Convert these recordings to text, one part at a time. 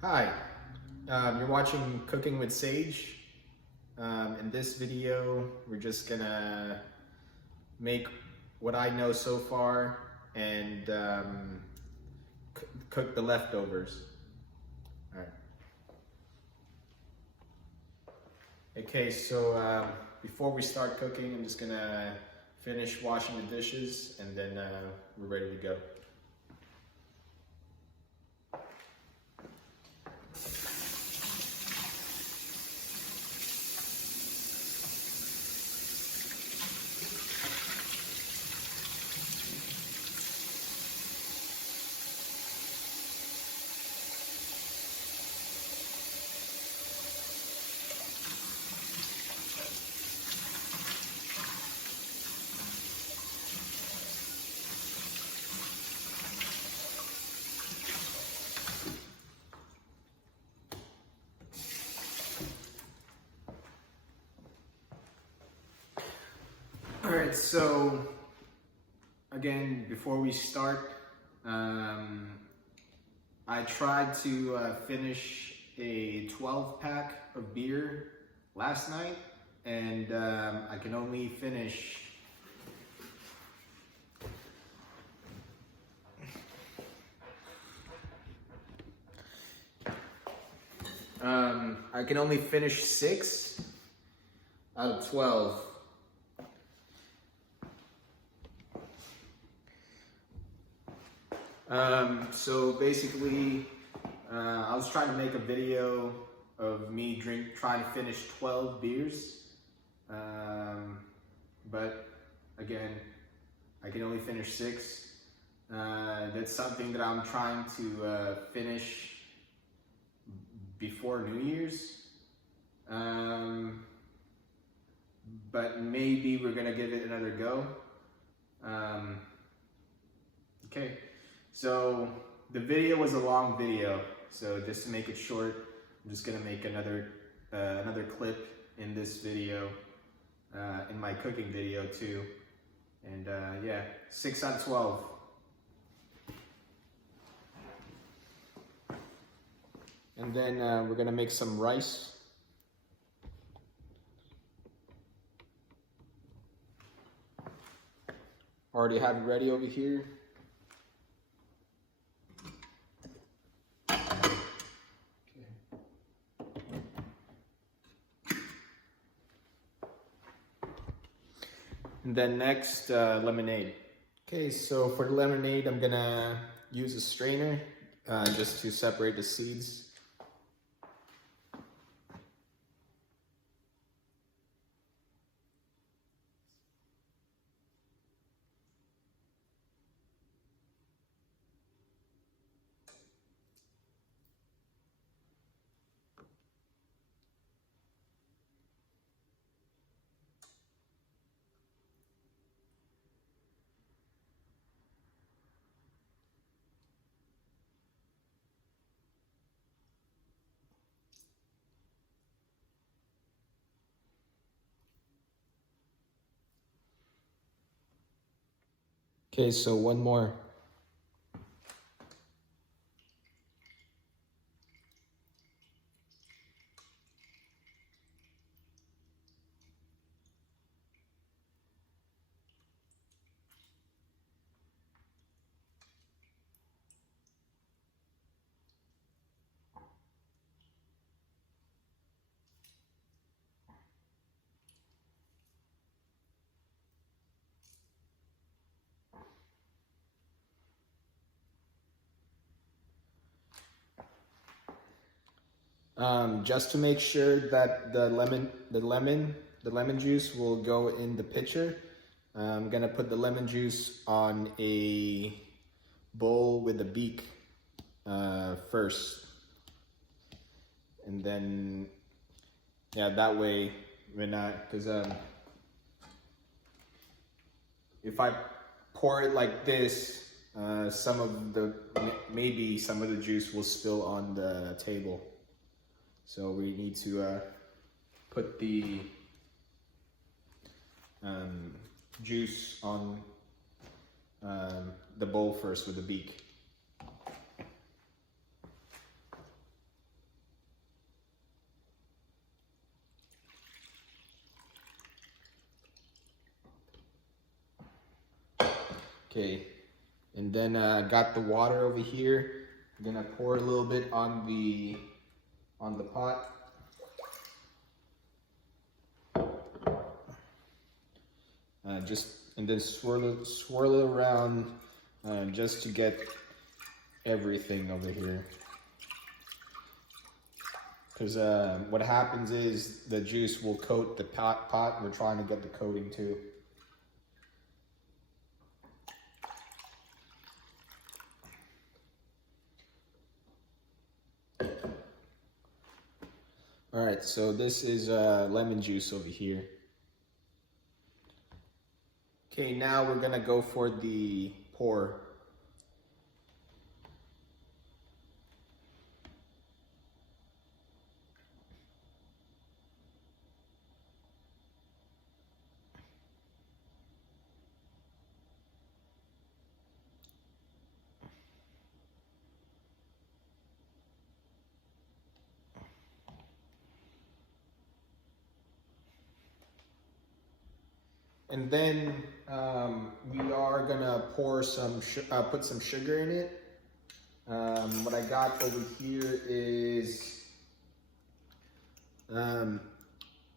Hi, you're watching Cooking with Sage. In this video, we're just gonna make what I know so far and cook the leftovers. All right. Okay, so before we start cooking, I'm just gonna finish washing the dishes and then we're ready to go. All right, so again, before we start, I tried to finish a 12-pack of beer last night, and I can only finish I can only finish 6 out of 12. So basically, I was trying to make a video of me trying to finish 12 beers, but again, I can only finish 6. That's something that I'm trying to finish before New Year's, but maybe we're gonna give it another go. Okay. So the video was a long video, so just to make it short, I'm just gonna make another clip in this video, in my cooking video too, and yeah, 6 out of 12. And then we're gonna make some rice. Already have it ready over here. And then next, lemonade. Okay, so for the lemonade, I'm gonna use a strainer just to separate the seeds. Okay, so one more. Just to make sure that the lemon juice will go in the pitcher, I'm gonna put the lemon juice on a bowl with a beak first, and then yeah, that way we're not, because if I pour it like this, maybe some of the juice will spill on the table. So we need to put the juice on the bowl first with the beak. Okay, and then got the water over here. I'm gonna pour a little bit on the pot. And then swirl it around just to get everything over here. Because what happens is the juice will coat the pot. We're trying to get the coating too. All right, so this is lemon juice over here. Okay, now we're gonna go for the pour. And then we are gonna pour put some sugar in it. What I got over here is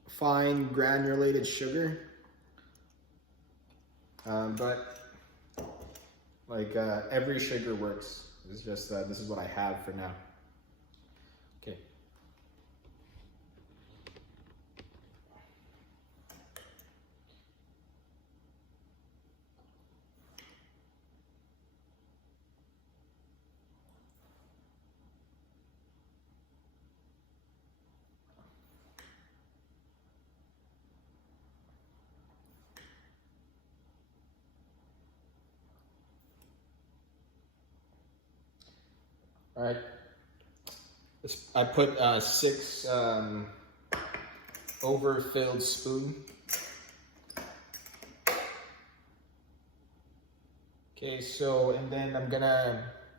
fine granulated sugar, but like every sugar works. It's just this is what I have for now. Okay. All right. I put 6 overfilled spoon. Okay, so and then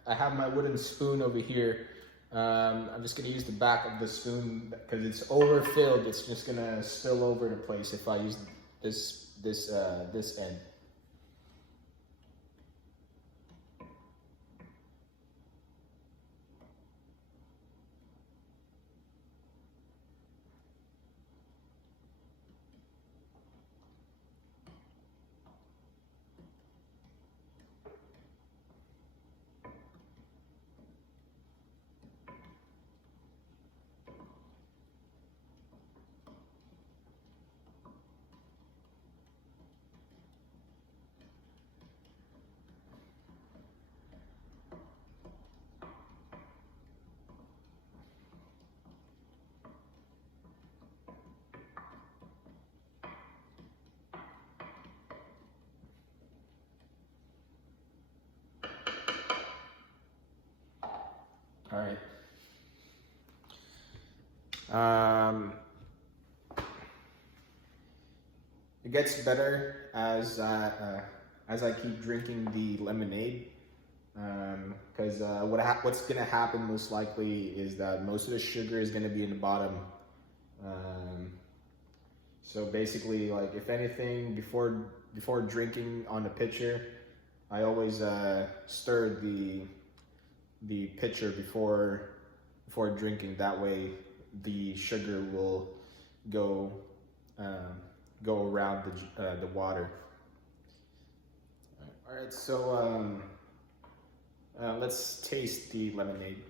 I have my wooden spoon over here. I'm just gonna use the back of the spoon because it's overfilled. It's just gonna spill over the place if I use this end. All right. It gets better as I keep drinking the lemonade. Because what's gonna happen most likely is that most of the sugar is gonna be in the bottom. So basically, like if anything, before drinking on the pitcher, I always stir the pitcher before drinking. That way, the sugar will go around the water. All right, so let's taste the lemonade.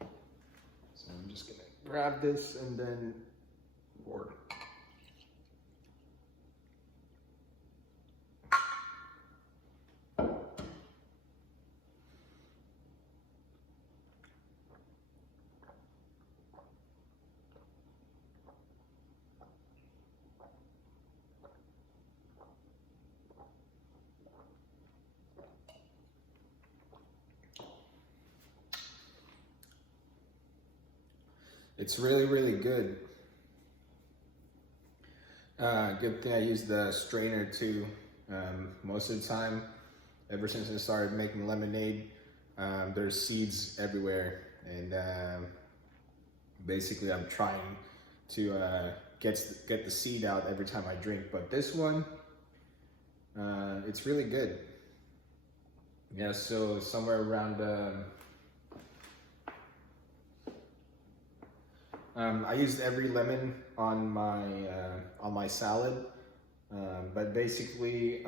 So I'm just gonna grab this and then pour. It's really, really good. Good thing I used the strainer too. Most of the time, ever since I started making lemonade, there's seeds everywhere, and basically I'm trying to get the seed out every time I drink. But this one, it's really good. Yeah, so somewhere around I used every lemon on my salad, but basically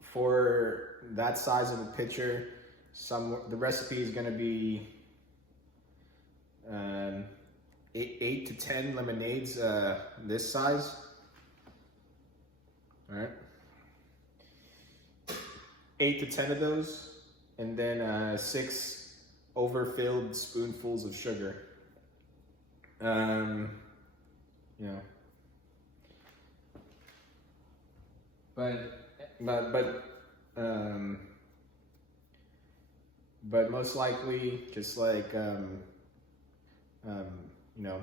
for that size of a pitcher, the recipe is going to be 8 to 10 lemonades this size. All right, 8 to 10 of those, and then 6 overfilled spoonfuls of sugar. You know, but most likely just like you know,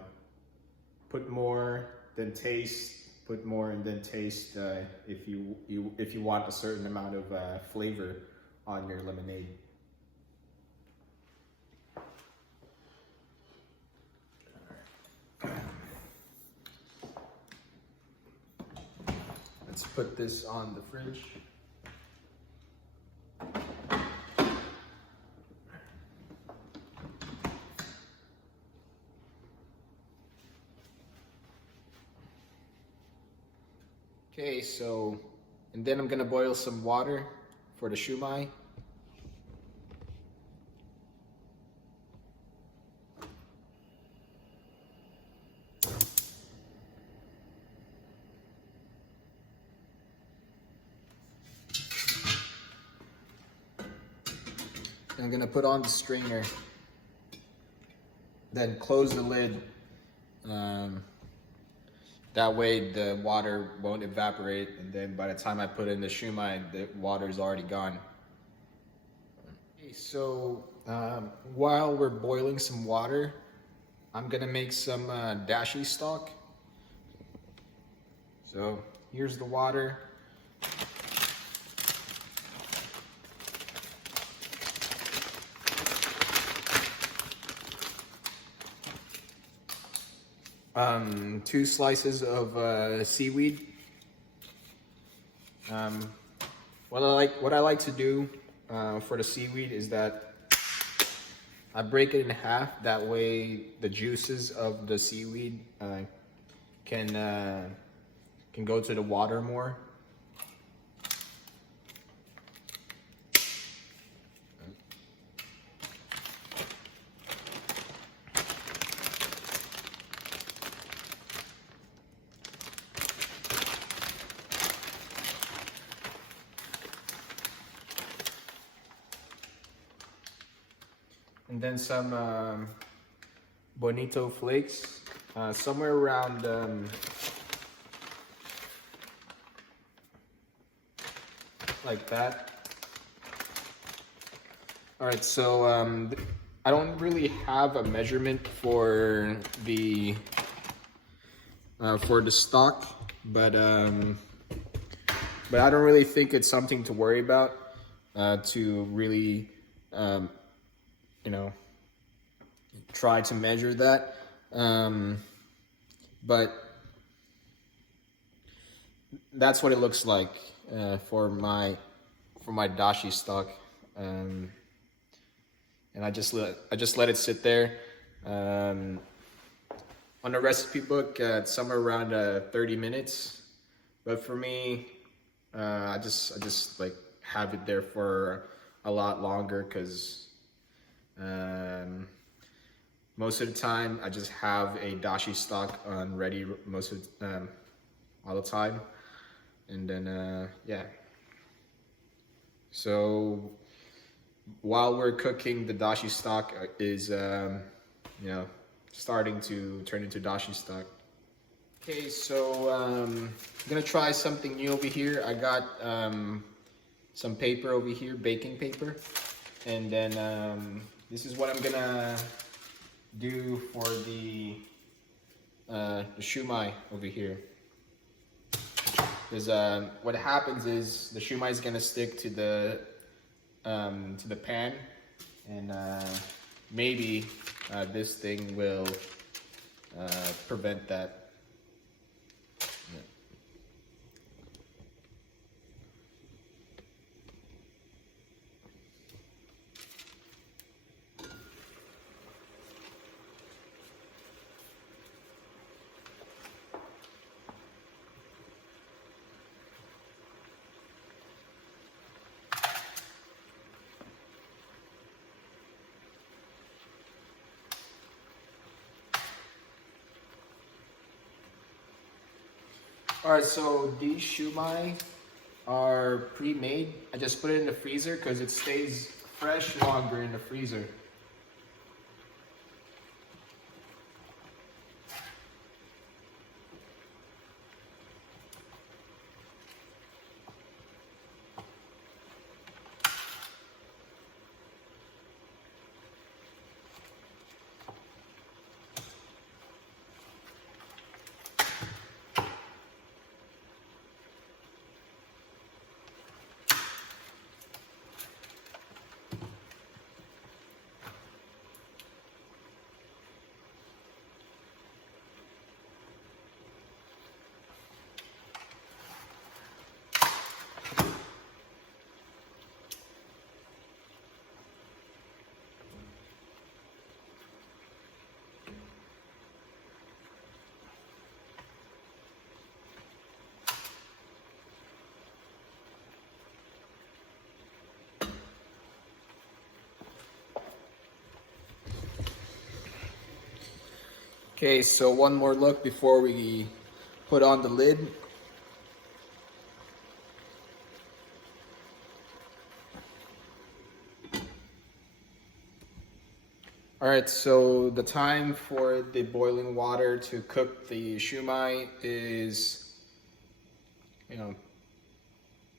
put more than taste. Put more and then taste if you want a certain amount of flavor on your lemonade. Let's put this on the fridge. Okay, so, and then I'm gonna boil some water for the shumai. I'm gonna put on the strainer, then close the lid. That way the water won't evaporate, and then by the time I put in the shumai, the water's already gone. Okay, so while we're boiling some water, I'm gonna make some dashi stock. So here's the water. Two slices of seaweed. What I like to do for the seaweed is that I break it in half. That way, the juices of the seaweed can go to the water more. And then some bonito flakes, somewhere around like that. All right, so I don't really have a measurement for the stock, but I don't really think it's something to worry about to really you know, try to measure that, but that's what it looks like for my dashi stock, and I just let it sit there. On the recipe book, it's somewhere around 30 minutes, but for me, I just like have it there for a lot longer because. Most of the time, I just have a dashi stock on ready all the time, and then yeah. So while we're cooking, the dashi stock is you know, starting to turn into dashi stock. Okay, so I'm gonna try something new over here. I got some paper over here, baking paper, and then this is what I'm gonna do for the shumai over here. Because what happens is the shumai is gonna stick to the pan, and maybe this thing will prevent that. All right, so these shumai are pre-made. I just put it in the freezer because it stays fresh longer in the freezer. Okay, so one more look before we put on the lid. All right, so the time for the boiling water to cook the shumai is,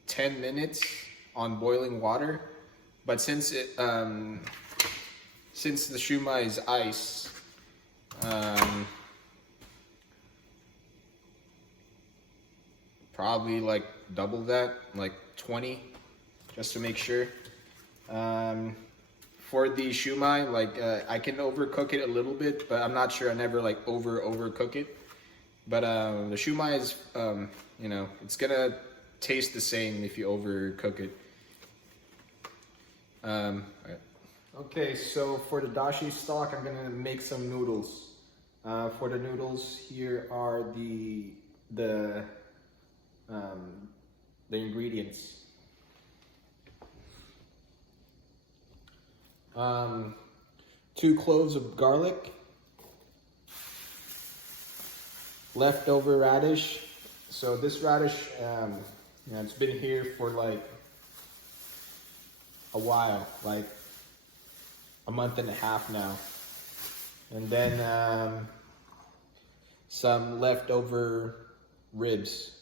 10 minutes on boiling water. But since the shumai is ice, probably like double that, like 20, just to make sure. For the shumai, I can overcook it a little bit, but I'm not sure. I never like overcook it. But the shumai is, it's gonna taste the same if you overcook it. Okay, so for the dashi stock, I'm gonna make some noodles. For the noodles, here are the ingredients. 2 cloves of garlic, leftover radish. So this radish, it's been here for like a while, like a month and a half now. And then some leftover ribs.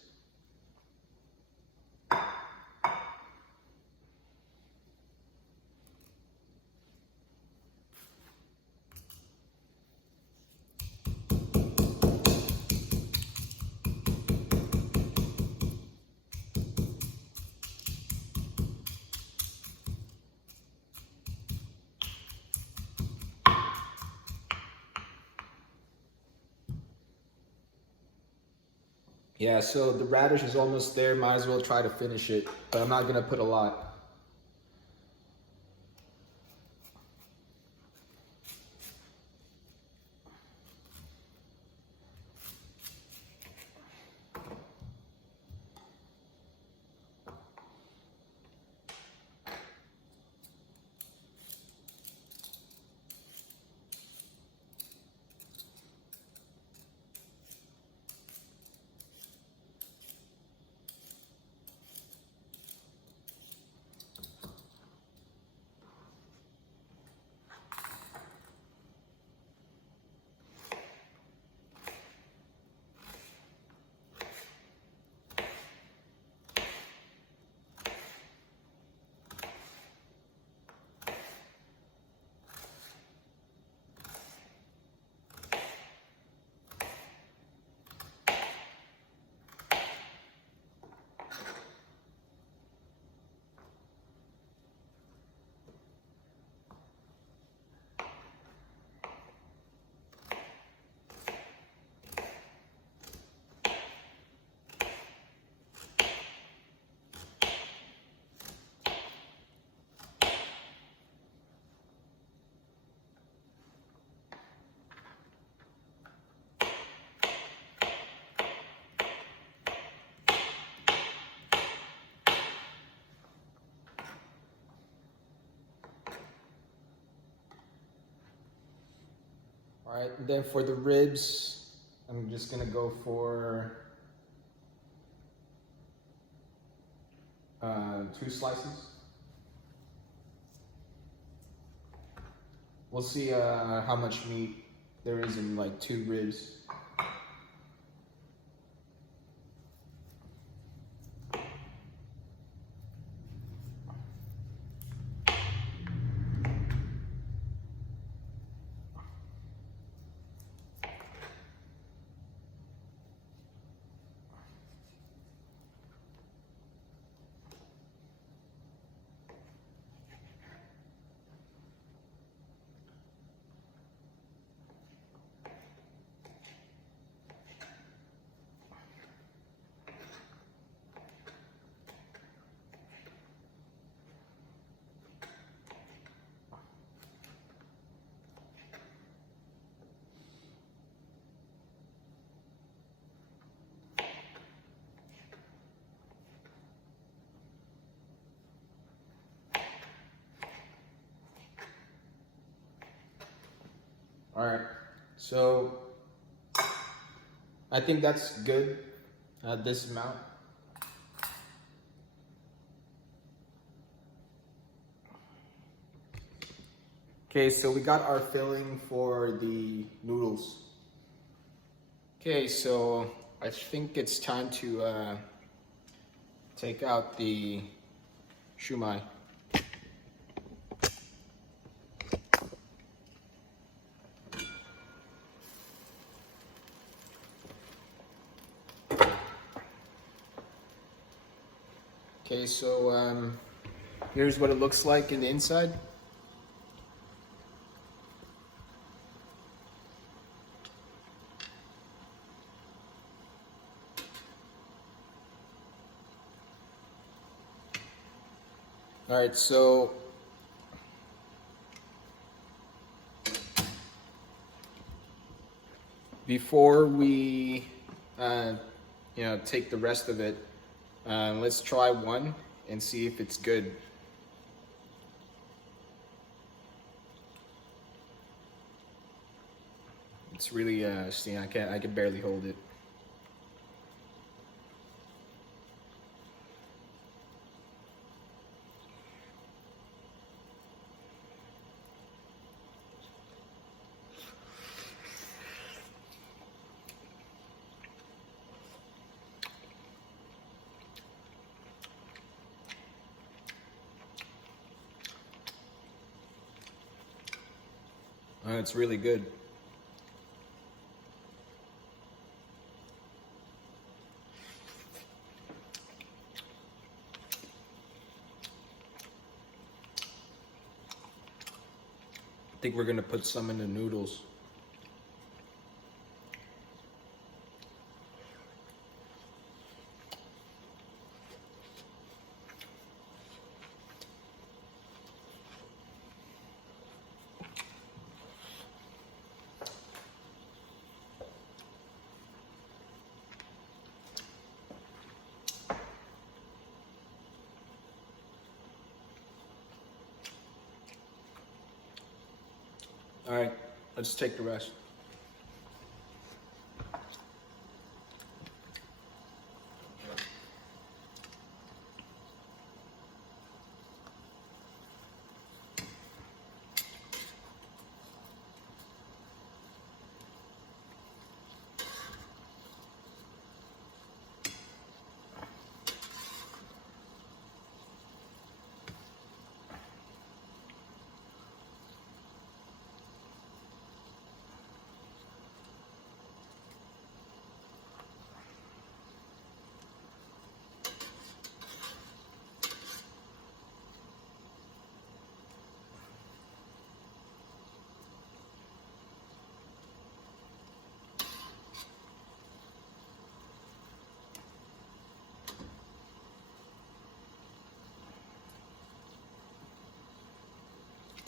Yeah, so the radish is almost there. Might as well try to finish it, but I'm not gonna put a lot. All right, and then for the ribs, I'm just gonna go for 2 slices. We'll see how much meat there is in like 2 ribs. All right, so I think that's good, this amount. Okay, so we got our filling for the noodles. Okay, so I think it's time to take out the shumai. Okay, so here's what it looks like in the inside. All right, so before we take the rest of it, let's try one and see if it's good. It's really I can barely hold it. It's really good. I think we're gonna put some in the noodles. All right, let's take the rest.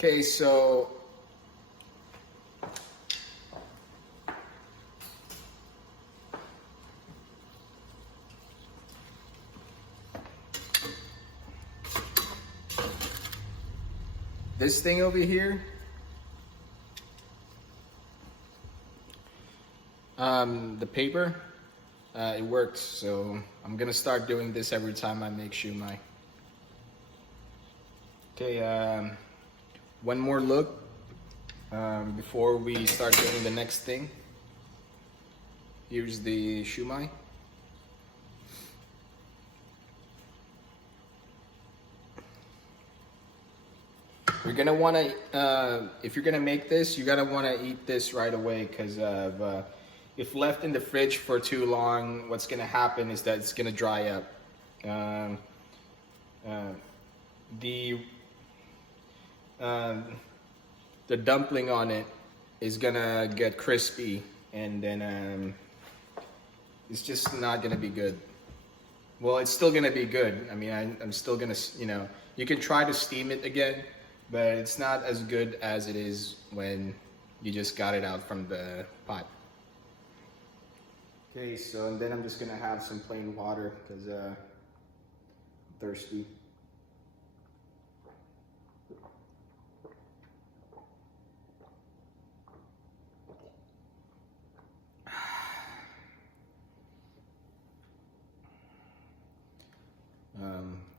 Okay, so this thing over here, the paper, it works. So I'm gonna start doing this every time I make shumai. Okay, one more look before we start doing the next thing. Here's the shumai. You're gonna want to, if you're gonna make this, you're gonna want to eat this right away, because if left in the fridge for too long, what's gonna happen is that it's gonna dry up. The dumpling on it is gonna get crispy, and then it's just not gonna be good. Well, it's still gonna be good. I mean, I'm still gonna, you know, you can try to steam it again, but it's not as good as it is when you just got it out from the pot. Okay, so and then I'm just gonna have some plain water because I'm thirsty.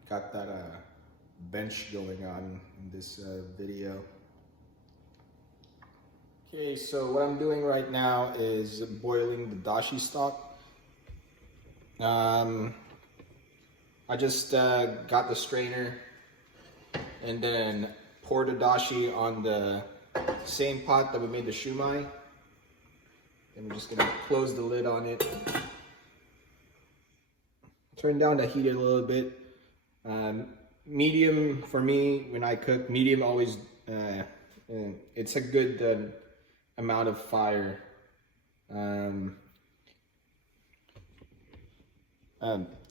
Got that bench going on in this video. Okay, so what I'm doing right now is boiling the dashi stock. I just got the strainer and then poured the dashi on the same pot that we made the shumai. And I'm just gonna close the lid on it. Turn down the heat a little bit. Medium for me, when I cook, medium always, it's a good amount of fire.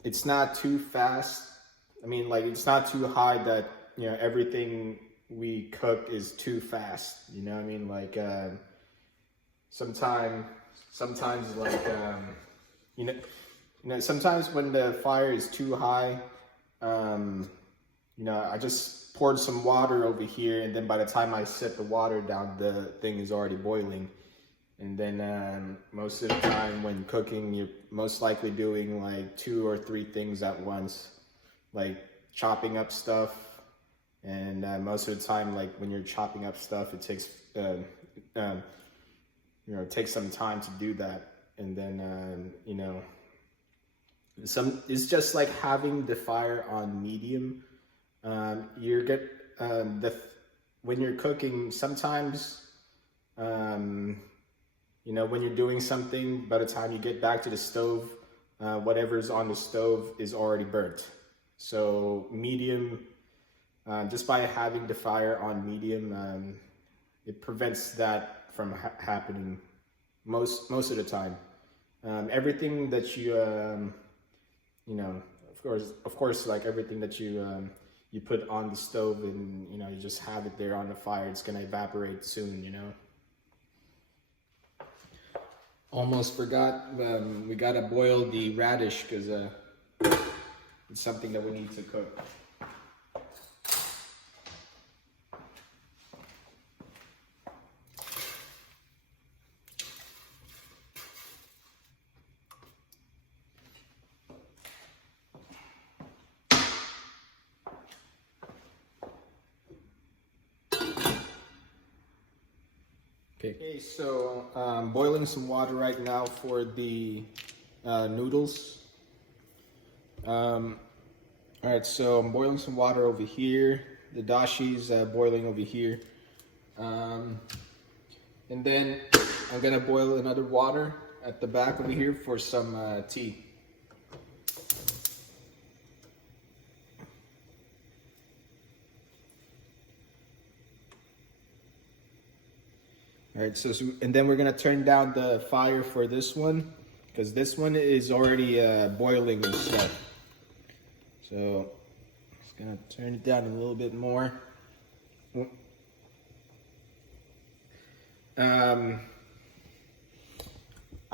It's not too fast. I mean, like, it's not too high that, you know, everything we cook is too fast. You know what I mean? Like, sometimes like, you know, sometimes when the fire is too high, you know, I just poured some water over here, and then by the time I set the water down, the thing is already boiling. And then most of the time when cooking, you're most likely doing like 2 or 3 things at once, like chopping up stuff. And most of the time, like when you're chopping up stuff, it takes, you know, it takes some time to do that. And then, you know, it's just like having the fire on medium. When you're cooking, sometimes, you know, when you're doing something, by the time you get back to the stove, whatever's on the stove is already burnt. So medium, just by having the fire on medium, it prevents that from happening most of the time. Everything that you know, of course, like everything that you put on the stove and, you know, you just have it there on the fire, it's gonna evaporate soon, you know. Almost forgot, we gotta boil the radish because it's something that we need to cook. Okay, so boiling some water right now for the noodles. All right, so I'm boiling some water over here. The dashi's boiling over here. And then I'm gonna boil another water at the back over here for some tea. All right, so and then we're gonna turn down the fire for this one, because this one is already boiling and stuff. So just gonna turn it down a little bit more. I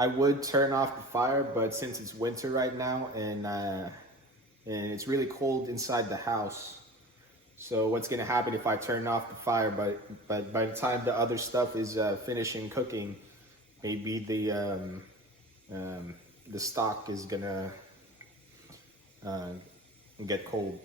would turn off the fire, but since it's winter right now and it's really cold inside the house, so what's gonna happen if I turn off the fire? But by the time the other stuff is finishing cooking, maybe the stock is gonna get cold.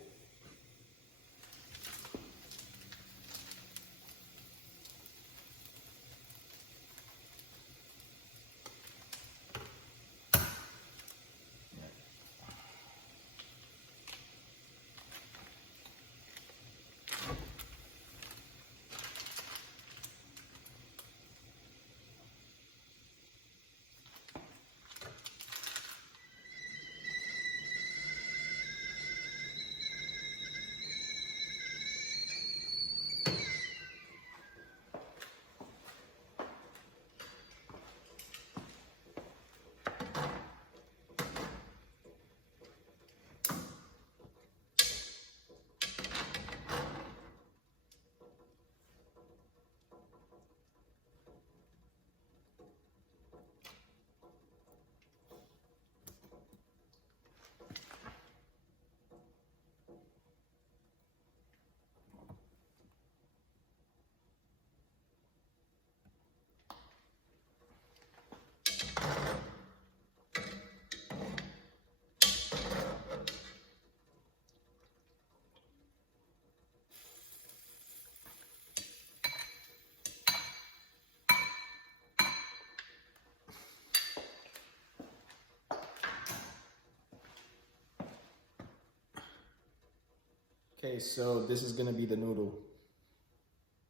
Okay, so this is gonna be the noodle.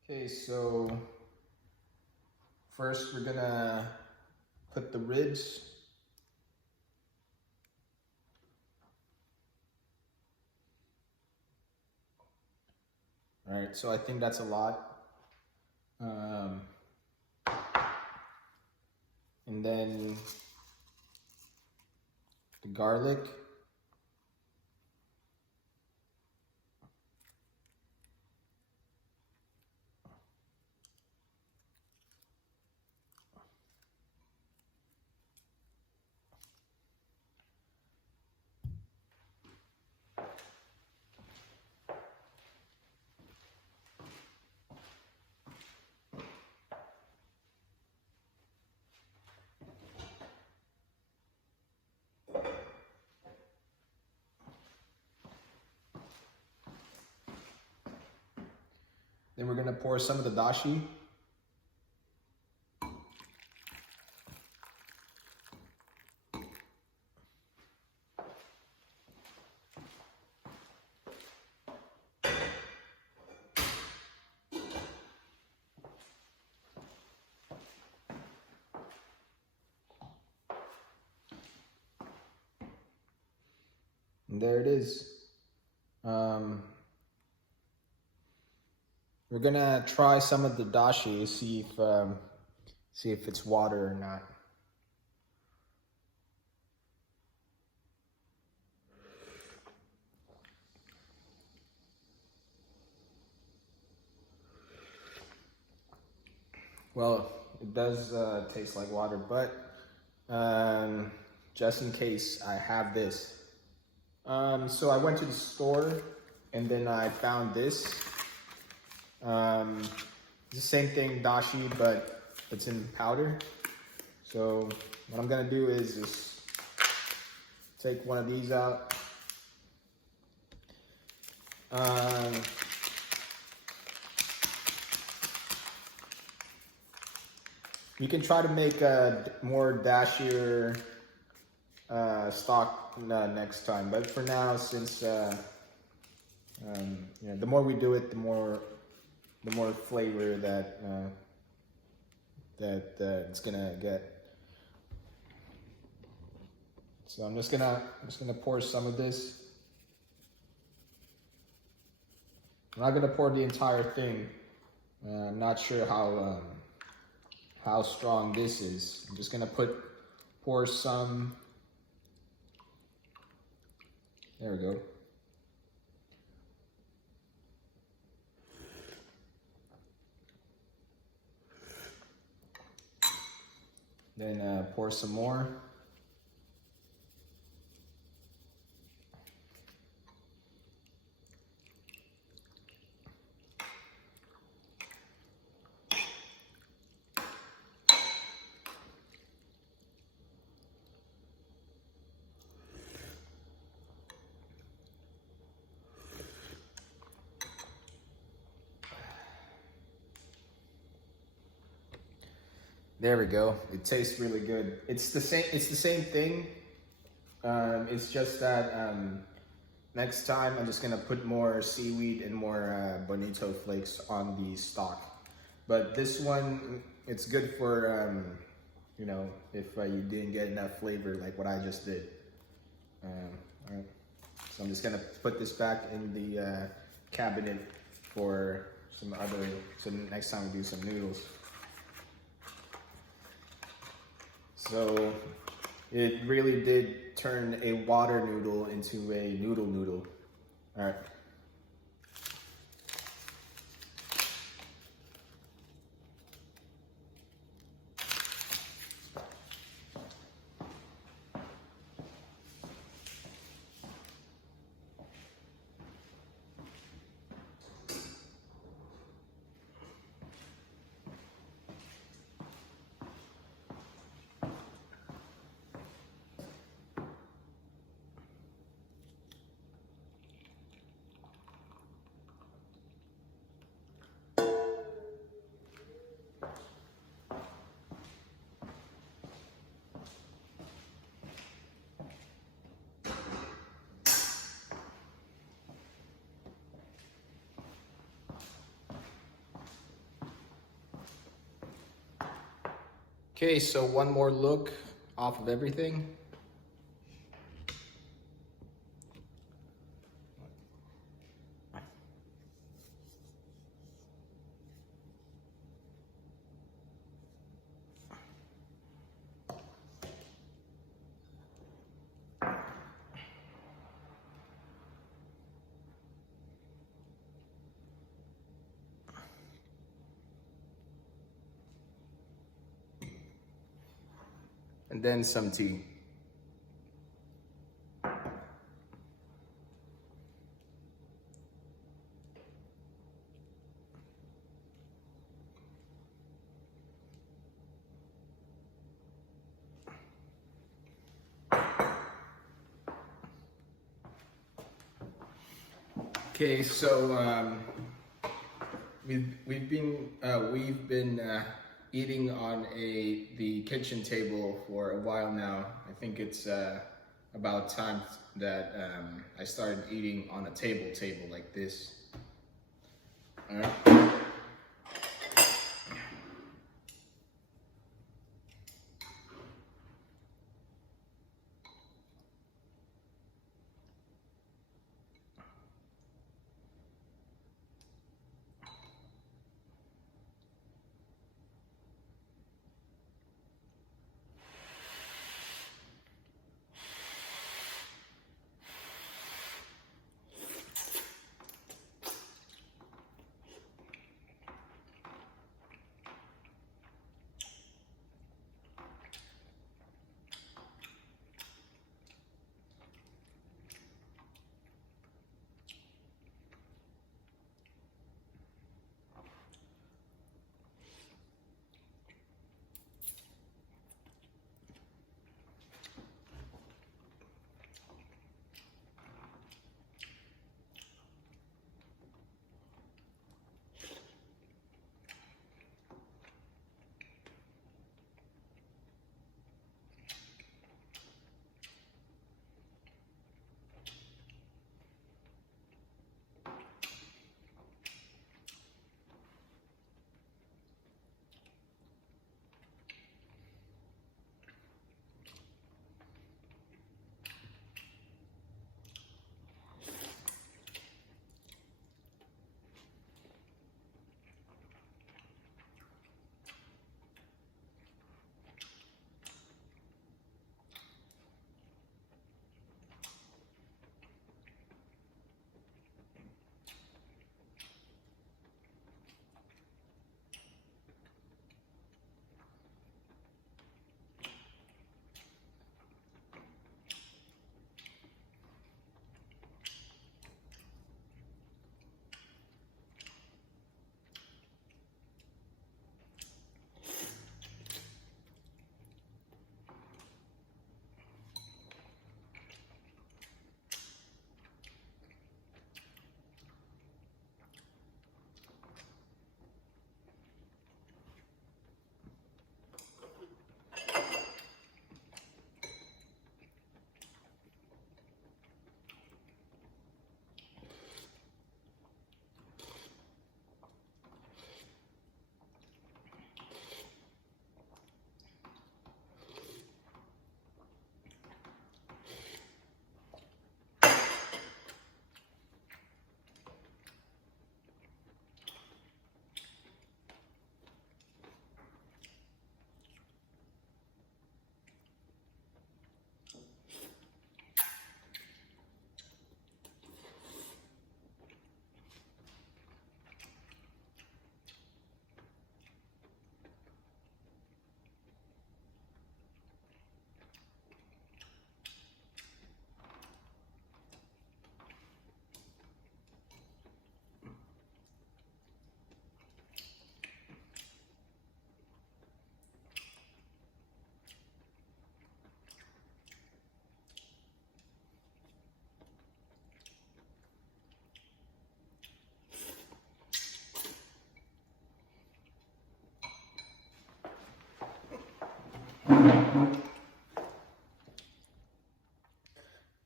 Okay, so first we're gonna put the ribs. All right, so I think that's a lot. And then the garlic. Then we're gonna pour some of the dashi. And there it is. We're gonna try some of the dashi, see if it's water or not. Well, it does taste like water, but just in case, I have this. So I went to the store and then I found this. It's the same thing, dashi, but it's in powder. So what I'm gonna do is just take one of these out. You can try to make a more dashier stock next time, but for now, since you know, the more we do it, the more flavor that it's gonna get. So I'm just gonna pour some of this. I'm not gonna pour the entire thing. I'm not sure how strong this is. I'm just gonna pour some. There we go. Then pour some more. There we go. It tastes really good. It's the same thing. It's just that next time I'm just gonna put more seaweed and more bonito flakes on the stock. But this one, it's good for you know, if you didn't get enough flavor like what I just did. All right. So I'm just gonna put this back in the cabinet for so next time we do some noodles. So it really did turn a water noodle into a noodle. All right. Okay, so one more look off of everything. And then some tea. Okay, so we've been eating on the kitchen table for a while now. I think it's about time that I started eating on a table like this. All right.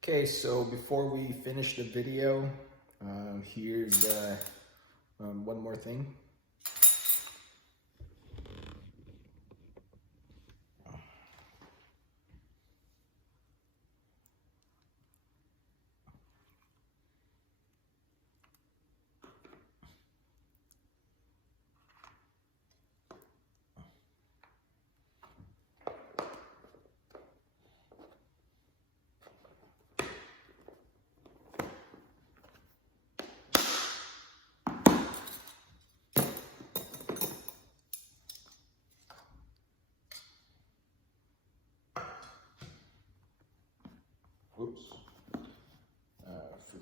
Okay, so before we finish the video, here's one more thing.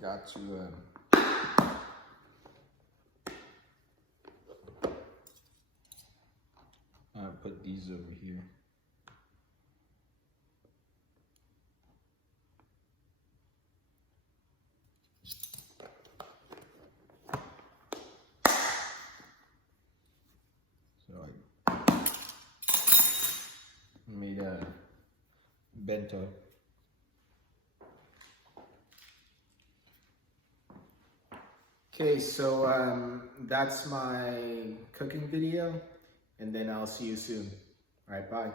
forgot to put these over here. So I made a bento. Okay, so that's my cooking video, and then I'll see you soon. All right, bye.